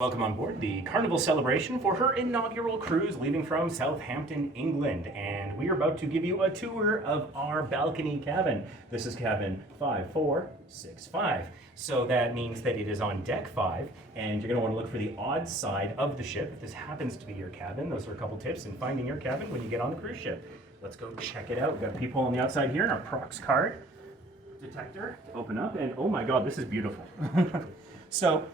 Welcome on board the Carnival celebration for her inaugural cruise leaving from Southampton, England. And we are about to give you a tour of our balcony cabin. This is cabin 5465. So that means that it is on deck 5, and you're going to want to look for the odd side of the ship. If this happens to be your cabin, those are a couple tips in finding your cabin when you get on the cruise ship. Let's go check it out. We've got a peephole on the outside here and our Prox card detector to open up. And oh my God, this is beautiful. So,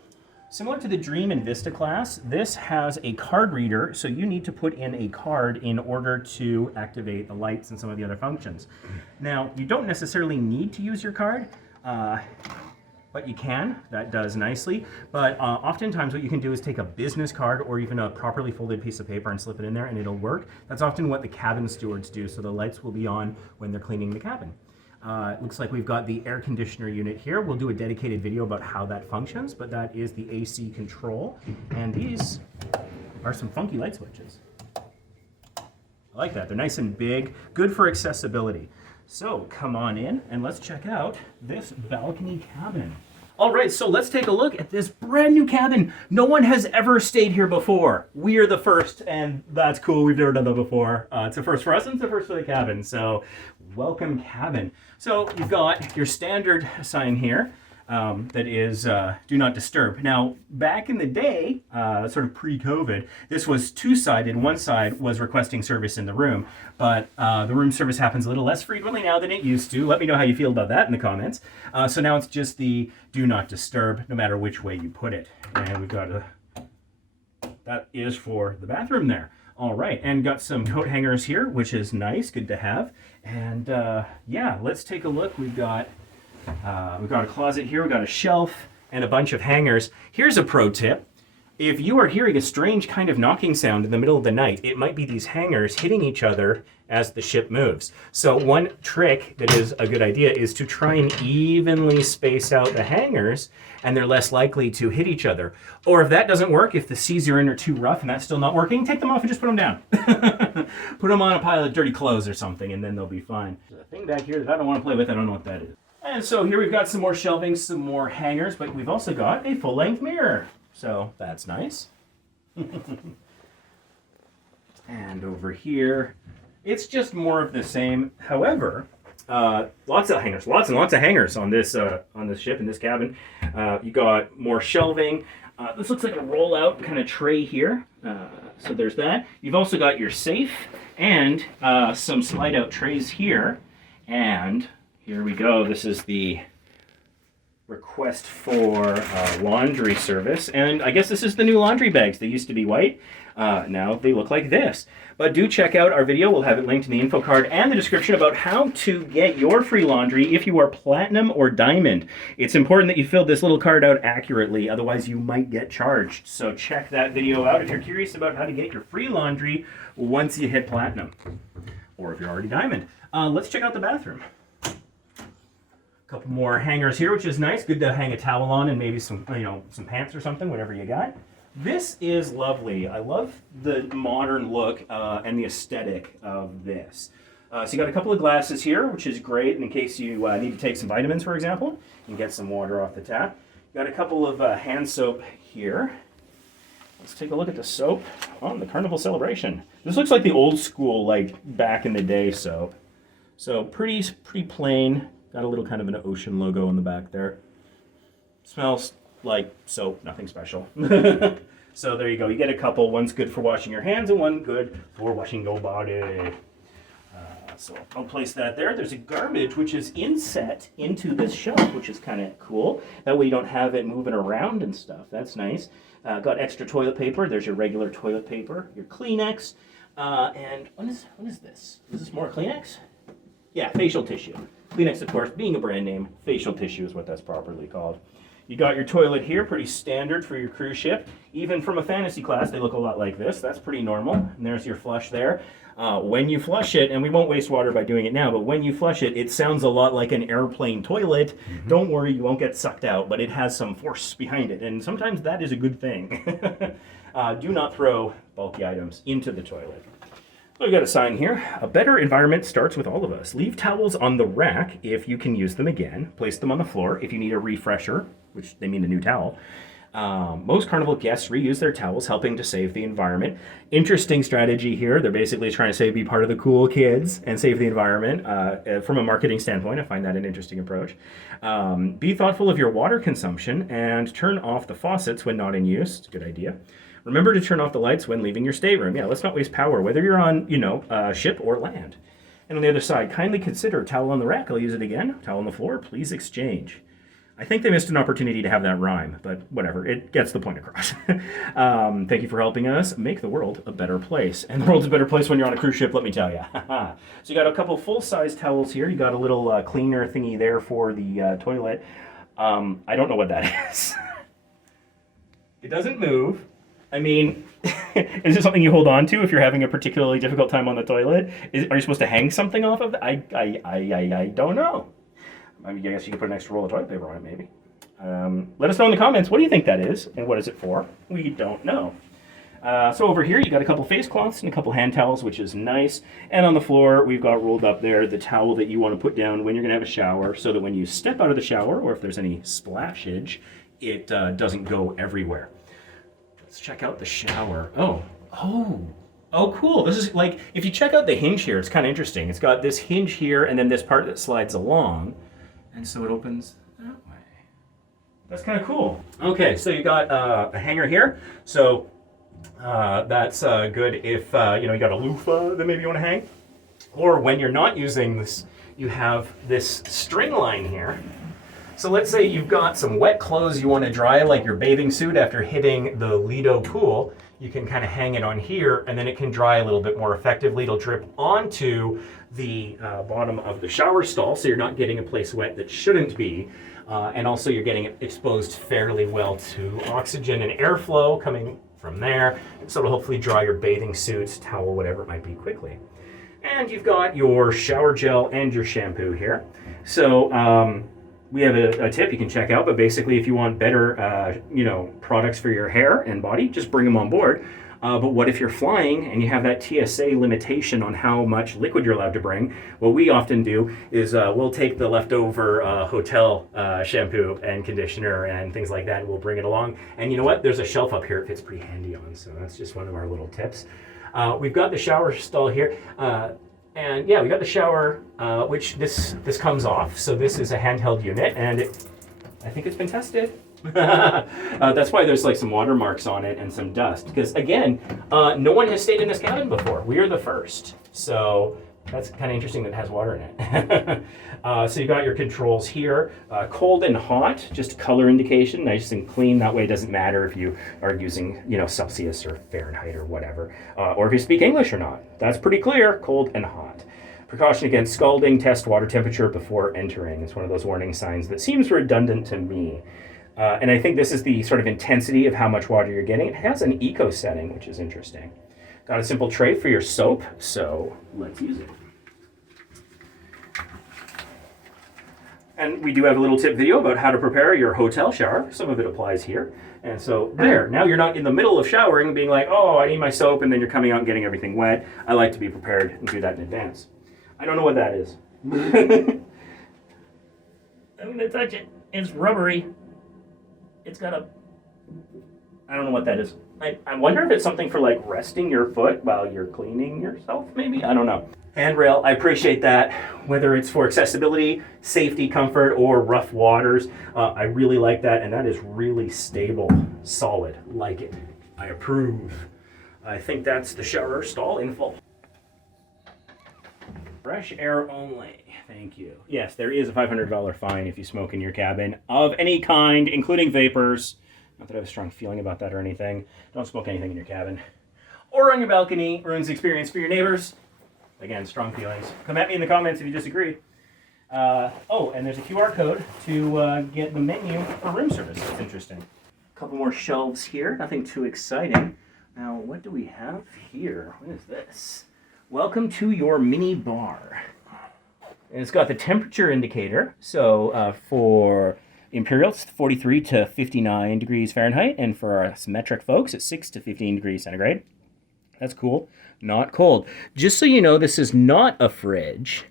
similar to the Dream and Vista class, this has a card reader, so you need to put in a card in order to activate the lights and some of the other functions. Now, you don't necessarily need to use your card, but you can. That does nicely. But oftentimes what you can do is take a business card or even a properly folded piece of paper and slip it in there and it'll work. That's often what the cabin stewards do, so the lights will be on when they're cleaning the cabin. It looks like we've got the air conditioner unit here. We'll do a dedicated video about how that functions, but that is the AC control. And these are some funky light switches. I like that. They're nice and big, good for accessibility. So come on in and let's check out this balcony cabin. All right, so let's take a look at this brand new cabin. No one has ever stayed here before. We are the first, and that's cool. We've never done that before. It's a first for us, and it's a first for the cabin. So welcome cabin. So you've got your standard sign here that is do not disturb. Now, back in the day, sort of pre-COVID, this was two-sided. One side was requesting service in the room, but the room service happens a little less frequently now than it used to. Let me know how you feel about that in the comments. So now it's just the do not disturb, no matter which way you put it. And we've got that is for the bathroom there. All right, and got some coat hangers here, which is nice, good to have. And yeah, let's take a look. We've got a closet here, we've got a shelf, and a bunch of hangers. Here's a pro tip. If you are hearing a strange kind of knocking sound in the middle of the night, it might be these hangers hitting each other as the ship moves. So one trick that is a good idea is to try and evenly space out the hangers, and they're less likely to hit each other. Or if that doesn't work, if the seas you're in are too rough and that's still not working, take them off and just put them down. Put them on a pile of dirty clothes or something, and then they'll be fine. There's a thing back here that I don't want to play with. I don't know what that is. And so here we've got some more shelving, some more hangers, but we've also got a full-length mirror. So that's nice. And over here, it's just more of the same. However, lots of hangers, lots and lots of hangers on this ship, in this cabin. You got more shelving. This looks like a roll-out kind of tray here. So there's that. You've also got your safe and some slide-out trays here. And here we go. This is the request for laundry service. And I guess this is the new laundry bags. They used to be white. Now they look like this. But do check out our video. We'll have it linked in the info card and the description about how to get your free laundry if you are platinum or diamond. It's important that you fill this little card out accurately, otherwise you might get charged. So check that video out if you're curious about how to get your free laundry once you hit platinum, or if you're already diamond. Let's check out the bathroom. Couple more hangers here, which is nice. Good to hang a towel on and maybe some, some pants or something, whatever you got. This is lovely. I love the modern look and the aesthetic of this. So you got a couple of glasses here, which is great in case you need to take some vitamins, for example. You can get some water off the tap. You got a couple of hand soap here. Let's take a look at the soap on the Carnival celebration. This looks like the old school, like back in the day soap. So pretty plain. Got a little kind of an ocean logo on the back there. Smells like soap, nothing special. So there you go. You get a couple. One's good for washing your hands and one good for washing your body. So I'll place that there. There's a garbage which is inset into this shelf, which is kind of cool. That way you don't have it moving around and stuff. That's nice. Got extra toilet paper. There's your regular toilet paper, your Kleenex. And what is this? Is this more Kleenex? Yeah, facial tissue. Kleenex, of course, being a brand name, facial tissue is what that's properly called. You got your toilet here, pretty standard for your cruise ship. Even from a fantasy class, they look a lot like this. That's pretty normal. And there's your flush there. When you flush it, and we won't waste water by doing it now, but when you flush it, it sounds a lot like an airplane toilet. Mm-hmm. Don't worry, you won't get sucked out, but it has some force behind it, and sometimes that is a good thing. Do not throw bulky items into the toilet. So we've got a sign here. A better environment starts with all of us. Leave towels on the rack if you can use them again. Place them on the floor if you need a refresher, which they mean a new towel. Most Carnival guests reuse their towels, helping to save the environment. Interesting strategy here. They're basically trying to say be part of the cool kids and save the environment. From a marketing standpoint, I find that an interesting approach. Be thoughtful of your water consumption and turn off the faucets when not in use. It's a good idea. Remember to turn off the lights when leaving your stateroom. Yeah, let's not waste power, whether you're on, a ship or land. And on the other side, kindly consider towel on the rack. I'll use it again. Towel on the floor, please exchange. I think they missed an opportunity to have that rhyme, but whatever, it gets the point across. Thank you for helping us make the world a better place. And the world's a better place when you're on a cruise ship, let me tell you. So you got a couple full-size towels here. You got a little cleaner thingy there for the toilet. I don't know what that is. It doesn't move. I mean, is it something you hold on to if you're having a particularly difficult time on the toilet? Are you supposed to hang something off of that? I don't know. I guess you can put an extra roll of toilet paper on it, maybe. Let us know in the comments, what do you think that is, and what is it for? We don't know. So over here, you got a couple face cloths and a couple hand towels, which is nice. And on the floor, we've got rolled up there the towel that you want to put down when you're going to have a shower, so that when you step out of the shower, or if there's any splashage, it doesn't go everywhere. Let's check out the shower. Oh, cool. This is like, if you check out the hinge here, it's kind of interesting. It's got this hinge here, and then this part that slides along. And so it opens that way. That's kind of cool. Okay, so you got a hanger here. So that's good if you got a loofah that maybe you want to hang. Or when you're not using this, you have this string line here. So let's say you've got some wet clothes you want to dry, like your bathing suit after hitting the Lido pool. You can kind of hang it on here, and then it can dry a little bit more effectively. It'll drip onto the bottom of the shower stall, so you're not getting a place wet that shouldn't be. And also you're getting it exposed fairly well to oxygen and airflow coming from there. So it'll hopefully dry your bathing suit, towel, whatever it might be quickly. And you've got your shower gel and your shampoo here. So we have a tip you can check out, but basically if you want better products for your hair and body, just bring them on board. But what if you're flying and you have that TSA limitation on how much liquid you're allowed to bring? What we often do is we'll take the leftover hotel shampoo and conditioner and things like that, and we'll bring it along. And you know what? There's a shelf up here it fits pretty handy on, so that's just one of our little tips. We've got the shower stall here. And yeah, we got the shower, which this comes off. So this is a handheld unit, and I think it's been tested. That's why there's like some watermarks on it and some dust. Because again, no one has stayed in this cabin before. We are the first. So that's kind of interesting that it has water in it. So you got your controls here, cold and hot, just color indication, nice and clean. That way it doesn't matter if you are using, Celsius or Fahrenheit or whatever, or if you speak English or not. That's pretty clear, cold and hot. Precaution against scalding, test water temperature before entering. It's one of those warning signs that seems redundant to me. And I think this is the sort of intensity of how much water you're getting. It has an eco setting, which is interesting. Got a simple tray for your soap, so let's use it. And we do have a little tip video about how to prepare your hotel shower. Some of it applies here. And so there, now you're not in the middle of showering being like, oh, I need my soap, and then you're coming out and getting everything wet. I like to be prepared and do that in advance. I don't know what that is. I'm gonna touch it. It's rubbery. It's got a, I don't know what that is. I wonder if it's something for like resting your foot while you're cleaning yourself, maybe? I don't know. Handrail, I appreciate that. Whether it's for accessibility, safety, comfort, or rough waters, I really like that, and that is really stable, solid, like it. I approve. I think that's the shower stall in full. Fresh air only. Thank you. Yes, there is a $500 fine if you smoke in your cabin of any kind, including vapors. Not that I have a strong feeling about that or anything. Don't smoke anything in your cabin. Or on your balcony. Ruins the experience for your neighbors. Again, strong feelings. Come at me in the comments if you disagree. And there's a QR code to get the menu for room service. That's interesting. A couple more shelves here. Nothing too exciting. Now, what do we have here? What is this? Welcome to your mini bar. And it's got the temperature indicator. So for Imperial, it's 43 to 59 degrees Fahrenheit. And for our symmetric folks, it's 6 to 15 degrees centigrade. That's cool. Not cold. Just so you know, this is not a fridge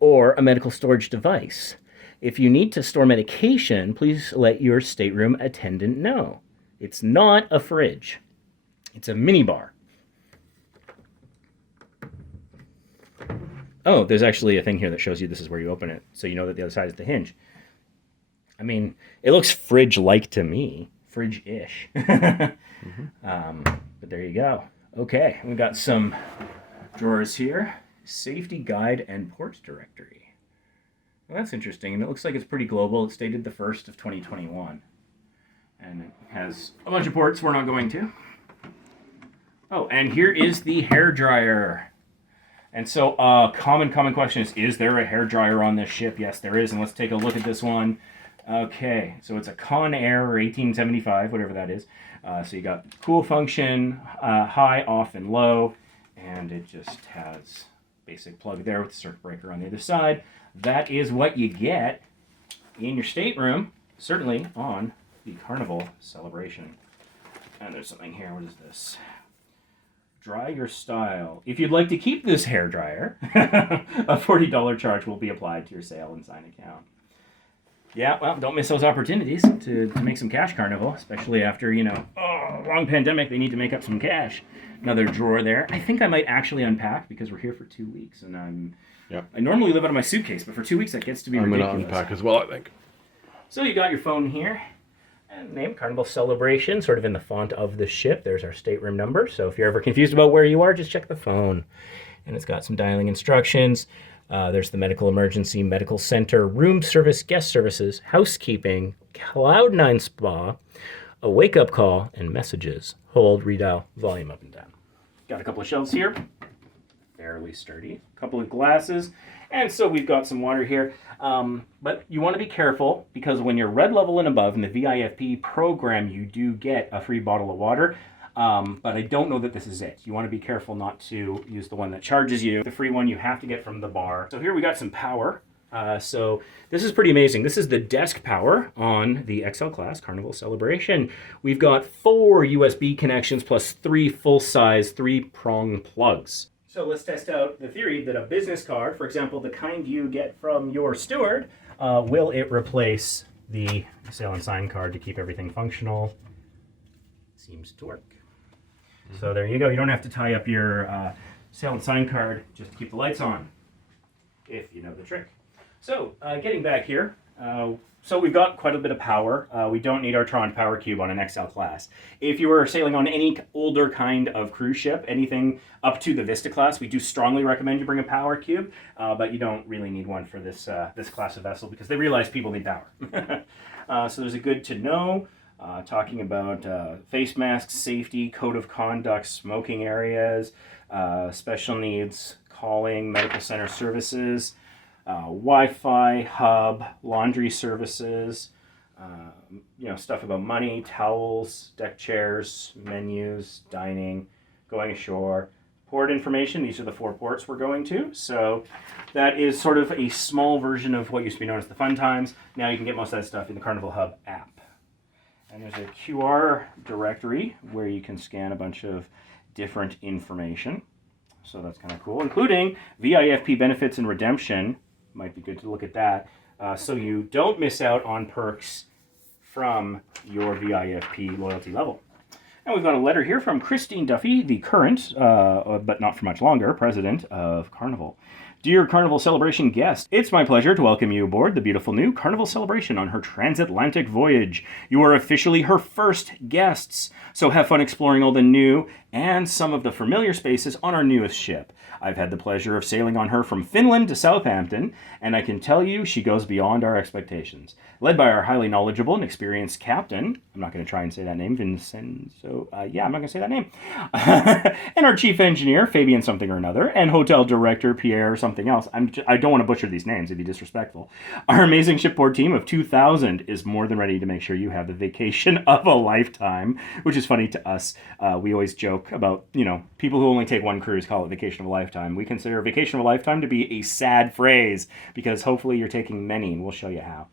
or a medical storage device. If you need to store medication, please let your stateroom attendant know. It's not a fridge. It's a mini bar. Oh, there's actually a thing here that shows you this is where you open it, so you know that the other side is the hinge. I mean, it looks fridge-like to me. Fridge-ish. But there you go. Okay, we've got some drawers here. Safety guide and port directory. Well, that's interesting, and it looks like it's pretty global. It's dated the 1st of 2021. And it has a bunch of ports we're not going to. Oh, and here is the hair dryer. And so, common question is there a hair dryer on this ship? Yes, there is, and let's take a look at this one. Okay, so it's a Conair 1875, whatever that is. So you got cool function, high, off, and low, and it just has basic plug there with the circuit breaker on the other side. That is what you get in your stateroom, certainly on the Carnival Celebration. And there's something here. What is this? Dry your style. If you'd like to keep this hair dryer, a $40 charge will be applied to your sale and sign account. Yeah, well, don't miss those opportunities to make some cash, Carnival, especially after, long pandemic, they need to make up some cash. Another drawer there. I think I might actually unpack because we're here for 2 weeks, and I normally live out of my suitcase, but for 2 weeks that gets to be ridiculous. I'm going to unpack as well, I think. So you got your phone here. And name Carnival Celebration, sort of in the font of the ship. There's our stateroom number. So if you're ever confused about where you are, just check the phone. And it's got some dialing instructions. There's the medical emergency, medical center, room service, guest services, housekeeping, Cloud9 spa, a wake-up call, and messages. Hold, redial, volume up and down. Got a couple of shelves here. Fairly sturdy. A couple of glasses. And so we've got some water here. But you want to be careful because when you're red level and above in the VIFP program, you do get a free bottle of water. But I don't know that this is it. You want to be careful not to use the one that charges you. The free one you have to get from the bar. So here we got some power. So this is pretty amazing. This is the desk power on the XL Class Carnival Celebration. We've got 4 USB connections plus 3 full-size 3-prong plugs. So let's test out the theory that a business card, for example, the kind you get from your steward, will it replace the sale and sign card to keep everything functional? Seems to work. So there you go. You don't have to tie up your sale and sign card just to keep the lights on, if you know the trick. So getting back here, so we've got quite a bit of power. We don't need our Tron Power Cube on an XL Class. If you were sailing on any older kind of cruise ship, anything up to the Vista Class, we do strongly recommend you bring a Power Cube, but you don't really need one for this class of vessel because they realize people need power. So there's a good to know, talking about face masks, safety, code of conduct, smoking areas, special needs, calling, medical center services, Wi-Fi, hub, laundry services, stuff about money, towels, deck chairs, menus, dining, going ashore, port information. These are the 4 ports we're going to. So that is sort of a small version of what used to be known as the Fun Times. Now you can get most of that stuff in the Carnival Hub app. And there's a QR directory where you can scan a bunch of different information. So that's kind of cool, including VIFP benefits and redemption. Might be good to look at that, so you don't miss out on perks from your VIFP loyalty level. And we've got a letter here from Christine Duffy, the current, but not for much longer, president of Carnival. Dear Carnival Celebration guest, it's my pleasure to welcome you aboard the beautiful new Carnival Celebration on her transatlantic voyage. You are officially her first guests, so have fun exploring all the new and some of the familiar spaces on our newest ship. I've had the pleasure of sailing on her from Finland to Southampton, and I can tell you she goes beyond our expectations. Led by our highly knowledgeable and experienced captain, I'm not going to try and say that name, Vincenzo, I'm not going to say that name, and our chief engineer, Fabian something or another, and hotel director, Pierre something else. I don't want to butcher these names, it'd be disrespectful. Our amazing shipboard team of 2,000 is more than ready to make sure you have the vacation of a lifetime, which is funny to us. We always joke about, people who only take one cruise call it vacation of a lifetime. We consider vacation of a lifetime to be a sad phrase because hopefully you're taking many, and we'll show you how.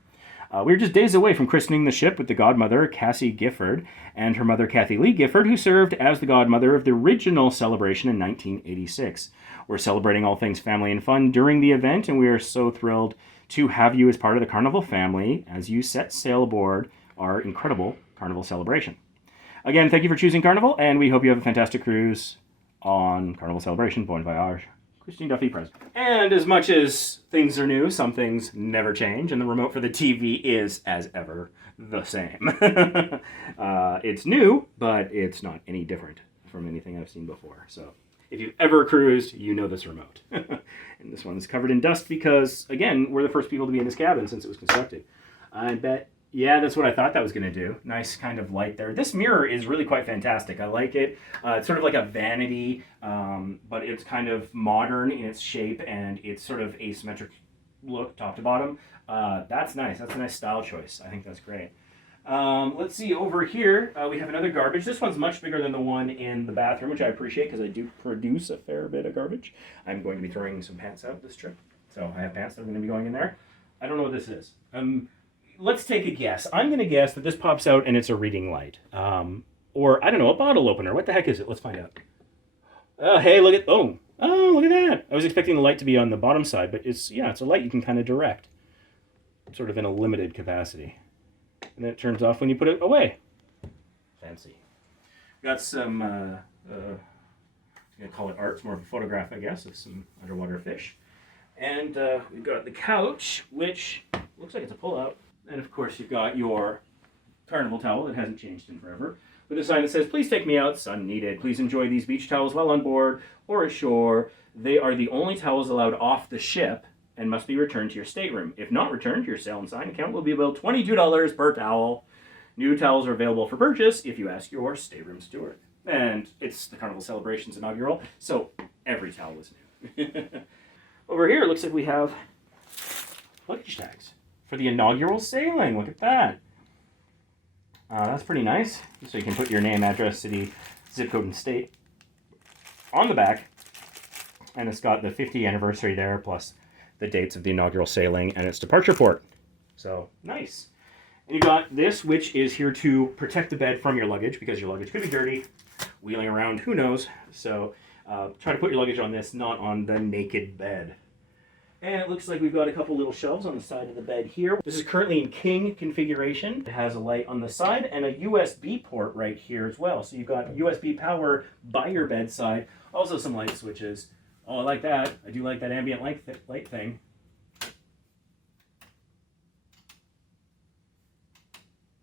We were just days away from christening the ship with the godmother, Cassie Gifford, and her mother, Kathy Lee Gifford, who served as the godmother of the original celebration in 1986. We're celebrating all things family and fun during the event, and we are so thrilled to have you as part of the Carnival family as you set sail aboard our incredible Carnival Celebration. Again, thank you for choosing Carnival, and we hope you have a fantastic cruise on Carnival Celebration. Bon voyage. Christine Duffy, President. And as much as things are new, some things never change, and the remote for the TV is, as ever, the same. It's new, but it's not any different from anything I've seen before. So if you've ever cruised, you know this remote. And this one's covered in dust because, again, we're the first people to be in this cabin since it was constructed. I bet, yeah, that's what I thought that was going to do. Nice kind of light there. This mirror is really quite fantastic. I like it. It's sort of like a vanity, but it's kind of modern in its shape, and it's sort of asymmetric look, top to bottom. That's nice. That's a nice style choice. I think that's great. Let's see, over here we have another garbage. This one's much bigger than the one in the bathroom, which I appreciate because I do produce a fair bit of garbage. I'm going to be throwing some pants out this trip, so I have pants that are going to be going in there. I don't know what this is. Let's take a guess. I'm going to guess that this pops out and it's a reading light, or I don't know, a bottle opener. What the heck is it? Let's find out. Hey, look at look at that. I was expecting the light to be on the bottom side, but it's a light you can kind of direct, sort of in a limited capacity. And then it turns off when you put it away. Fancy. Got some, I'm going to call it art. It's more of a photograph, I guess, of some underwater fish. And we've got the couch, which looks like it's a pull-out. And, of course, you've got your Carnival towel that hasn't changed in forever, with a sign that says, "Please take me out, sun needed. Please enjoy these beach towels while on board or ashore. They are the only towels allowed off the ship and must be returned to your stateroom. If not returned, your sail and sign account will be about $22 per towel. New towels are available for purchase if you ask your stateroom steward." And it's the Carnival Celebration's inaugural, so every towel is new. Over here, it looks like we have luggage tags for the inaugural sailing. Look at that. That's pretty nice. So you can put your name, address, city, zip code, and state on the back. And it's got the 50th anniversary there, plus the dates of the inaugural sailing and its departure port. So, nice. And you got this, which is here to protect the bed from your luggage, because your luggage could be dirty, wheeling around, who knows. So, try to put your luggage on this, not on the naked bed. And it looks like we've got a couple little shelves on the side of the bed here. This is currently in king configuration. It has a light on the side and a USB port right here as well. So you've got USB power by your bedside. Also some light switches. Oh, I like that. I do like that ambient light thing.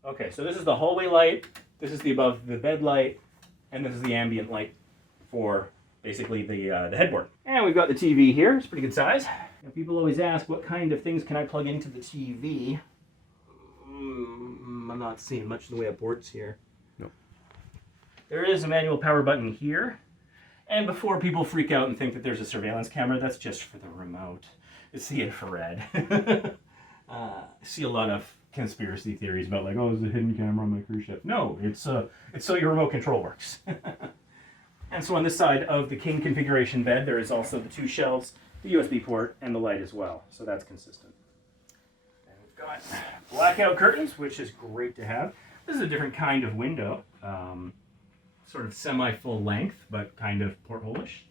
Okay, so this is the hallway light, this is the above the bed light, and this is the ambient light for basically the headboard. And we've got the TV here. It's pretty good size. Now, people always ask, what kind of things can I plug into the TV? I'm not seeing much in the way of ports here. No. There is a manual power button here. And before people freak out and think that there's a surveillance camera, that's just for the remote. It's the infrared. I see a lot of conspiracy theories about, like, oh, there's a hidden camera on my cruise ship. No, it's so your remote control works. And so on this side of the king configuration bed, there is also the two shelves, the USB port, and the light as well. So that's consistent. And we've got blackout curtains, which is great to have. This is a different kind of window. Sort of semi-full length, but kind of porthole-ish.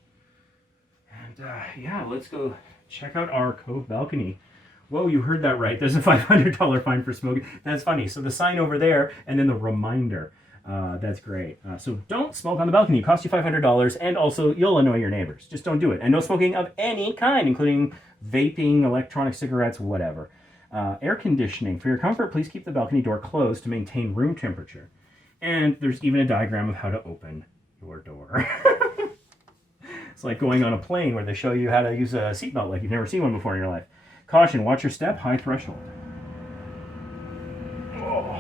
And yeah, let's go check out our Cove balcony. Whoa, you heard that right. There's a $500 fine for smoking. That's funny. So the sign over there, and then the reminder. That's great. So don't smoke on the balcony. It costs you $500, and also you'll annoy your neighbors. Just don't do it. And no smoking of any kind, including vaping, electronic cigarettes, whatever. Air conditioning. For your comfort, please keep the balcony door closed to maintain room temperature. And there's even a diagram of how to open your door. It's like going on a plane where they show you how to use a seatbelt like you've never seen one before in your life. Caution, watch your step, high threshold. Oh.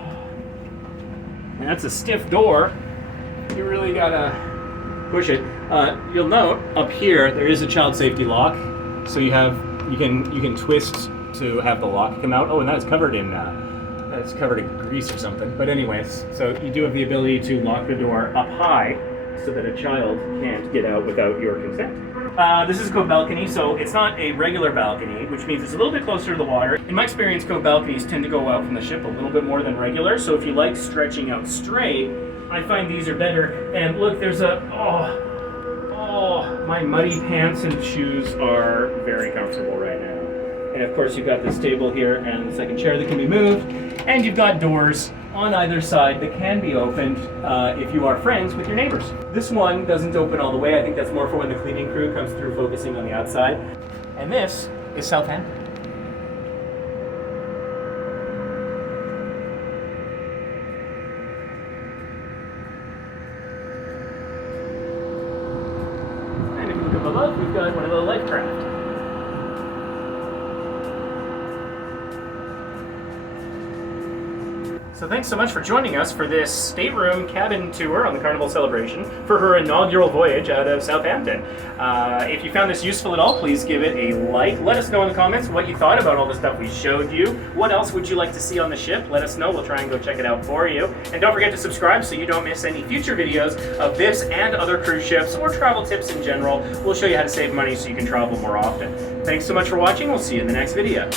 And that's a stiff door. You really gotta push it. You'll note up here there is a child safety lock, so you can twist to have the lock come out. Oh, and that's covered in grease or something. But anyways, so you do have the ability to lock the door up high so that a child can't get out without your consent. This is a Cove balcony, so it's not a regular balcony, which means it's a little bit closer to the water. In my experience, Cove balconies tend to go out from the ship a little bit more than regular, so if you like stretching out straight, I find these are better. And look, there's my muddy pants and shoes are very comfortable right now. And of course, you've got this table here and the second chair that can be moved, and you've got doors on either side that can be opened if you are friends with your neighbors. This one doesn't open all the way. I think that's more for when the cleaning crew comes through focusing on the outside. And this is Southampton. And if you look up above, we've got one of the life craft. So thanks so much for joining us for this stateroom cabin tour on the Carnival celebration for her inaugural voyage out of Southampton. If you found this useful at all, please give it a like. Let us know in the comments what you thought about all the stuff we showed you. What else would you like to see on the ship? Let us know. We'll try and go check it out for you. And don't forget to subscribe so you don't miss any future videos of this and other cruise ships or travel tips in general. We'll show you how to save money so you can travel more often. Thanks so much for watching. We'll see you in the next video.